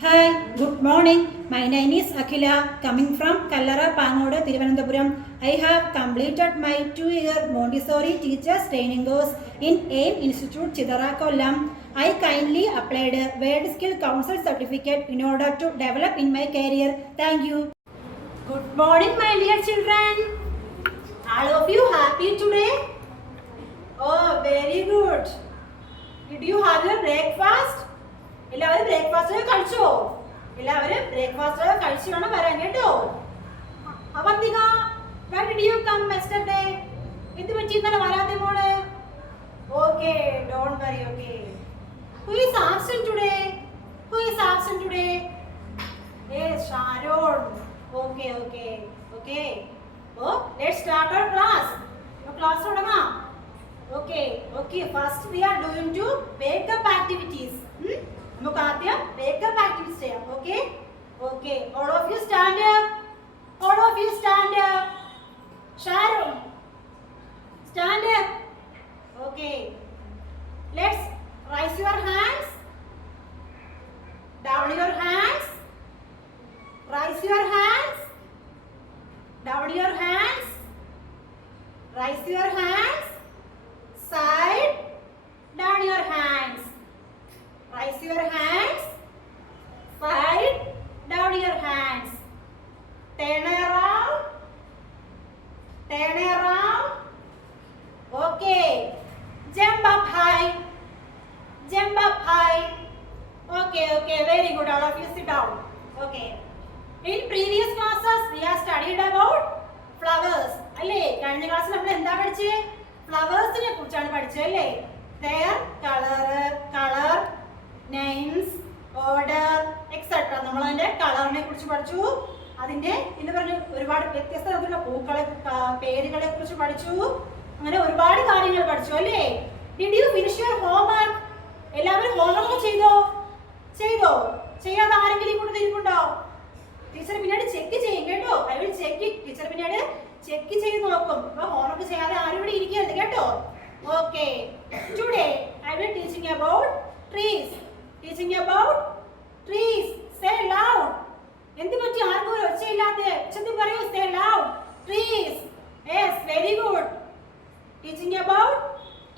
Hi, good morning. My name is Akhila, coming from Kallara, Pangodu, Thiruvananthapuram. I have completed my 2-year Montessori Teachers Training course in AIM Institute, Chithara, Kollam. I kindly applied a Word Skill Council certificate in order to develop in my career. Thank you. Good morning, my dear children. All of you happy today? Oh, very good. Did you have your breakfast? എല്ലാവരും breakfast കഴിച്ചോ? എല്ലാവരും breakfast കഴിച്ചു വേണം വരാൻ കേട്ടോ. Avanthika, when did you come yesterday? എന്ത് പറ്റി ഇന്നലെ വരാതെ മോള്? Okay, don't worry, okay. Who is absent today? Who is absent today? Yes, Sharon. Okay, okay, okay. Oh, let's start our class. Class തുടങ്ങാം. Okay, okay. First we are doing to wake up activities. നമുക്ക് ആദ്യം wake up activities ചെയ്യാം. Okay okay all of you stand up. All of you stand up. Sharon, stand up. Okay, let's raise your hands, down your hands, raise your hands, down your hands, raise your hands, side, down your hands. Raise your hands, side, down your hands. Turn around, turn around. Okay. Jump up high, jump up high. Okay, okay, very good. All of you sit down. Okay. In previous classes we have studied about flowers. അല്ലേ? കഴിഞ്ഞ ക്ലാസ്സിൽ നമ്മൾ എന്താ പഠിച്ചേ? ഫ്ലവേഴ്സിനെ കുറിച്ചാണ് പഠിച്ചത് അല്ലേ? Their color, names, order, etc. നമ്മൾ അതിന്റെ കളറിനെ കുറിച്ച് പഠിച്ചു. അതിന്റെ എന്ന് പറഞ്ഞ ഒരുപാട് വ്യത്യസ്ത തരത്തിലുള്ള പൂക്കളെ പേരുകളെ കുറിച്ച് പഠിച്ചു. അങ്ങനെ ഒരുപാട് കാര്യങ്ങൾ പഠിച്ചു അല്ലേ? Did you finish your homework? എല്ലാവരും ഹോംവർക്ക് ചെയ്തോ? ചെയ്യാതെ ആരെങ്കിലും കൂടെ ഇരിപ്പുണ്ടോ? ടീച്ചർ പിന്നീട് ചെക്ക് ചെയ്യും കേട്ടോ. I will check. ടീച്ചർ പിന്നീട് ചെക്ക് ചെയ്ത് നോക്കും. അപ്പൊ ഹോംവർക്ക് ചെയ്യാതെ ആരും ഇവിടെ ഇരിക്കരുത് കേട്ടോ. Okay. Today I will teaching about trees. Teaching about trees. Say loud. എന്ത് പറ്റി ആർക്കും ഒരു ഒച്ചയില്ലാതെ? ഉച്ചത്തിൽ പറയൂ. Say loud. Trees. Yes, very good. Teaching about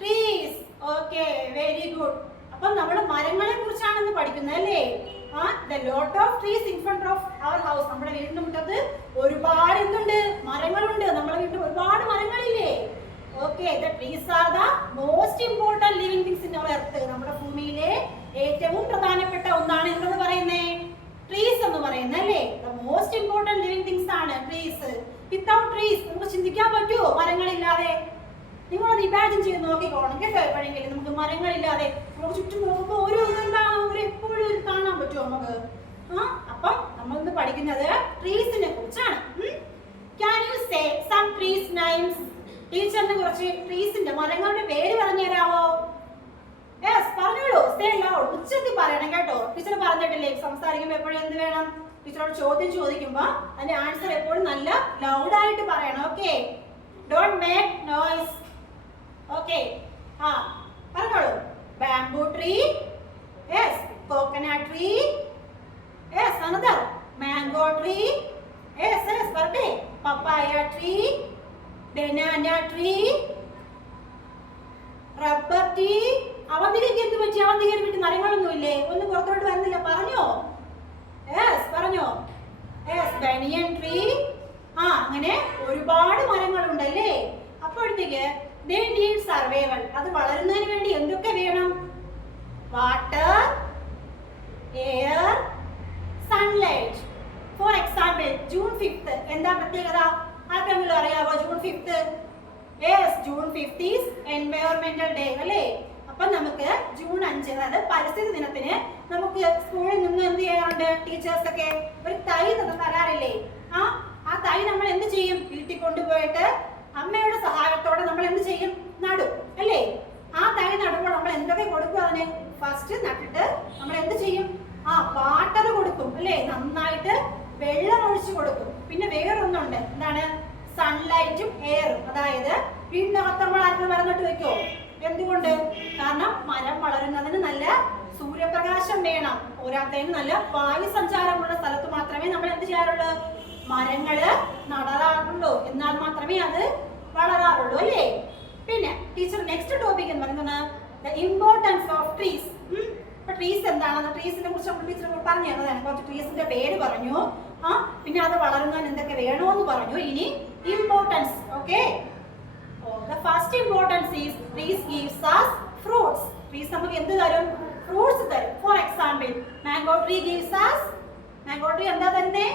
trees. Okay, very good. അപ്പോൾ നമ്മൾ മരങ്ങളെ കുറിച്ചാണ് ഇന്ന് പഠിക്കുന്നത് അല്ലേ? The lot of trees in front of our house. നമ്മുടെ വീടിന്റെ മുറ്റത്ത് ഒരുപാട് എന്തുണ്ട്? മരങ്ങളുണ്ട്. നമ്മുടെ വീട്ടിൽ ഒരുപാട് മരങ്ങളില്ലേ? Okay, the trees are the most important living things in our earth. നമ്മുടെ ഭൂമിയിലെ ഏറ്റവും പ്രധാനപ്പെട്ട ഒന്നാണ് എന്തെന്ന് പറയുന്നേ? ട്രീസ് എന്ന് പറയുന്നത് അല്ലേ? The most important living things ആണ് ട്രീസ്. Without trees നമുക്ക് ചിന്തിക്കാൻ പറ്റുമോ മരങ്ങളില്ലാതെ? നിങ്ങളത് ഇമാജിൻ ചെയ്ത് നോക്കിക്കോണം കേട്ടോ. എപ്പോഴെങ്കിലും നമുക്ക് മരങ്ങളില്ലാതെ നമുക്ക് ചുറ്റും നോക്കുമ്പോൾ ഒരു എന്താണ് ഒരു എപ്പോഴും ഒരു കാണാൻ പറ്റുമോ നമുക്ക്? അപ്പം നമ്മൾ ഇന്ന് പഠിക്കുന്നത് ട്രീസിനെ കുറിച്ചാണ്. Can you say some trees names? ടീച്ചറിനെ കുറച്ച് ട്രീസിന്റെ മരങ്ങളുടെ പേര് പറഞ്ഞു തരാമോ? യെസ്, പറഞ്ഞോളൂ. Say loud. ഉച്ചത്തിൽ പറയണം കേട്ടോ. ടീച്ചർ പറഞ്ഞിട്ടില്ലേ സംസാരിക്കുമ്പോൾ എപ്പോഴും എന്ത് വേണം? ടീച്ചറോട് ചോദ്യം ചോദിക്കുമ്പോൾ അതിന്റെ ആൻസർ എപ്പോഴും നല്ല ലൗഡായിട്ട് പറയണം. Okay, don't make noise. Okay, പറഞ്ഞോളൂ. Bamboo tree. Yes. Coconut tree. Yes. Another mango tree. Yes yes പറട്ടെ. Papaya tree. banana tree, rubber tree. അവന്തികയ്ക്ക് എന്ത് പറ്റി? അവന്തികയുടെ വീട്ടിൽ മരങ്ങളൊന്നും ഇല്ലേ? ഒന്ന് പുറത്തോട്ട് വരുന്നില്ല. പറഞ്ഞോ? യെസ്, പറഞ്ഞോ? Yes, banyan tree. അങ്ങനെ ഒരുപാട് മരങ്ങളുണ്ടല്ലേ? അപ്പോഴത്തേക്ക് they need survival. അത് വളരുന്നതിന് വേണ്ടി എന്തൊക്കെ വേണം? Water, air, sunlight. For example June 5th എന്താ പ്രത്യേകത? ആർക്കെങ്കിലും അറിയാവോ? June 5th? Yes, June 5th is എൻവയോൺമെന്റൽ ഡേ അല്ലേ? അപ്പൊ നമുക്ക് ജൂൺ 5 അതായത് പരിസ്ഥിതി ദിനത്തിന് നമുക്ക് സ്കൂളിൽ നിന്ന് എന്ത് ചെയ്യാറുണ്ട്? ടീച്ചേഴ്സ് ഒക്കെ ഒരു തൈ തരാറില്ലേ? ആ തൈ നമ്മൾ എന്ത് ചെയ്യും? വീട്ടിൽ കൊണ്ടുപോയിട്ട് അമ്മയുടെ സഹായത്തോടെ നമ്മൾ എന്ത് ചെയ്യും? നടും അല്ലേ? ആ തൈ നടുമ്പോൾ നമ്മൾ എന്തൊക്കെ കൊടുക്കും അതിന്? ഫസ്റ്റ് നട്ടിട്ട് നമ്മൾ എന്ത് ചെയ്യും? വാട്ടർ കൊടുക്കും അല്ലേ? നന്നായിട്ട് വെള്ളം ഒഴിച്ചു കൊടുക്കും. പിന്നെ വേറൊന്നുണ്ട്, എന്താണ്? സൺലൈറ്റും എയറും. അതായത് വീടിനകത്ത് നമ്മൾ ആരെങ്കിലും മരന്നിട്ട് വെക്കോ? എന്തുകൊണ്ട്? കാരണം മരം വളരുന്നതിന് നല്ല സൂര്യപ്രകാശം വേണം. പോരാത്തതിന് നല്ല വായു സഞ്ചാരമുള്ള സ്ഥലത്ത് മാത്രമേ നമ്മൾ എന്ത് ചെയ്യാറുള്ളൂ, മരങ്ങള് നടറാറുള്ളൂ. എന്നാൽ മാത്രമേ അത് വളരാറുള്ളൂ അല്ലേ. പിന്നെ ടീച്ചർ നെക്സ്റ്റ് ടോപ്പിക് എന്ന് പറയുന്നത് ദ ഇമ്പോർട്ടൻസ് ഓഫ് ട്രീസ്. ഇപ്പൊ ട്രീസ് എന്താണെന്ന് ട്രീസിനെ കുറിച്ച് നമ്മൾ ടീച്ചർ പറഞ്ഞു തന്നതാണ്. കുറച്ച് ട്രീസിന്റെ പേര് പറഞ്ഞു, പിന്നെ അത് വളരുന്നതിന് എന്തൊക്കെ വേണമെന്ന് പറഞ്ഞു. ഇനി importance. Okay, the first importance is trees gives us fruits. Trees നമുക്ക് എന്ത് തരും, ഫ്രൂട്ട്സ് തരും. For example mango tree gives us, mango tree എന്താ തരുന്നേ,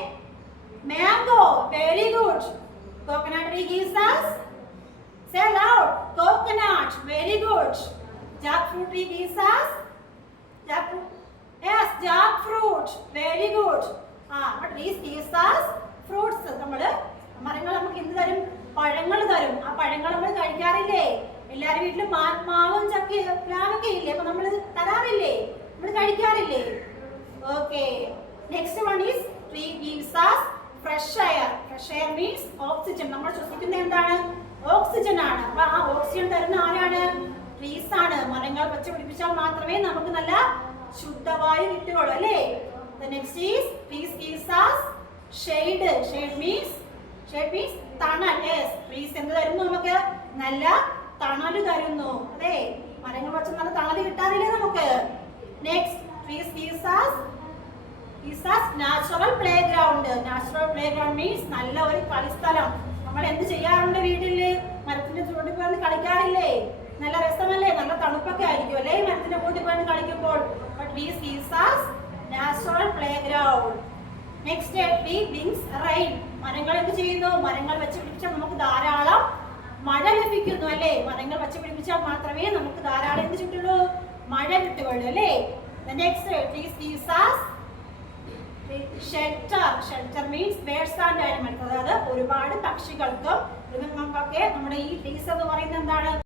mango. Very good. Coconut tree gives us, say loud, coconut. Very good. Jackfruit tree gives us, jackfruit, yes, jackfruit. Very good. But trees gives us fruits. നമ്മള് മരങ്ങൾ നമുക്ക് എന്ത് തരും, പഴങ്ങൾ തരും. ആ പഴങ്ങൾ നമ്മൾ കഴിക്കാറില്ലേ, എല്ലാവരുടെ വീട്ടിലും മാവും ചക്ക പ്ലാവൊക്കെ ഇല്ലേ, അപ്പൊ നമ്മൾ തരാറില്ലേ, നമ്മൾ കഴിക്കാറില്ലേ. Okay, next one is tree gives us fresh air. Fresh air means oxygen. നമ്മൾ ശ്വസിക്കുന്നത് എന്താണ്, ഓക്സിജൻ ആണ്. അപ്പൊ ആ ഓക്സിജൻ തരുന്ന ആരാണ്, ട്രീസ് ആണ്. മരങ്ങൾ വെച്ച് പിടിപ്പിച്ചാൽ മാത്രമേ നമുക്ക് നല്ല ശുദ്ധവായു കിട്ടുകയുള്ളൂ അല്ലേ. Next is trees gives us shade. Shade means തണൽ. യെസ്, ട്രീസ് എന്ത് തരുന്നു, നമുക്ക് നല്ല തണല് തരുന്നു. അതെ, മരങ്ങൾ വെച്ച് നല്ല തണല് കിട്ടാറില്ലേ നമുക്ക്. Next trees gives us natural play ground. Natural play ground means നല്ല ഒരു കളിസ്ഥലം. നമ്മൾ എന്ത് ചെയ്യാറുണ്ട്, വീട്ടില് മരത്തിന്റെ ചുവട്ടിൽ പോയി കളിക്കാറില്ലേ, നല്ല രസമല്ലേ, നല്ല തണുപ്പൊക്കെ ആയിരിക്കും അല്ലേ മരത്തിന്റെ കൂട്ടിൽ പോയി കളിക്കുമ്പോൾ. Trees gives us natural play ground. Next tree brings rain. മരങ്ങൾ എന്ത് ചെയ്യുന്നു, മരങ്ങൾ വെച്ച് പിടിപ്പിച്ചാൽ നമുക്ക് ധാരാളം മഴ ലഭിക്കുന്നു അല്ലേ. മരങ്ങൾ വെച്ച് പിടിപ്പിച്ചാൽ മാത്രമേ നമുക്ക് ധാരാളം എന്ത് കിട്ടുള്ളൂ, മഴ കിട്ടുകയുള്ളൂ അല്ലേ. Next trees gives us shelter. Shelter means birds and animals. അതായത് ഒരുപാട് പക്ഷികൾക്കും മൃഗങ്ങൾക്കൊക്കെ നമ്മുടെ ഈ ട്രീസ് എന്ന് പറയുന്നത് എന്താണ്,